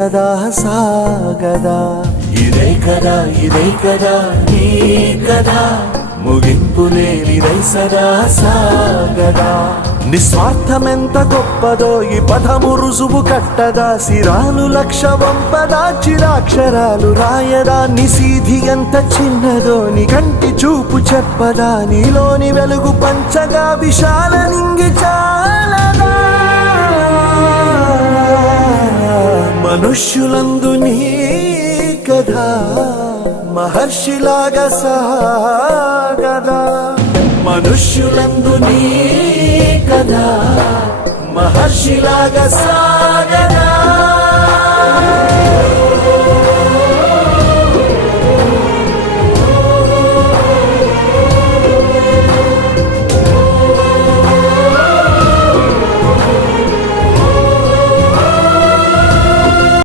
కదా సాగదా ఇదే కదా నీ కదా ముగింపు లేనిదై సదా సాగదా నిస్వార్థమెంత గొప్పదో ఈ పదము రుజువు కట్టదా సిరాలు లక్ష వంపదా చిరాక్షరాలు రాయదా నిసీధి ఎంత చిన్నదో నీ కంటి చూపు చెప్పదా నీలోని వెలుగు పంచగా విశాల నింగి చాలదా మనుష్యులందు నీ కథ మహర్షిలాగా సాగదా మనుష్యులందు నీ కథ మహర్షిలాగా సాగదా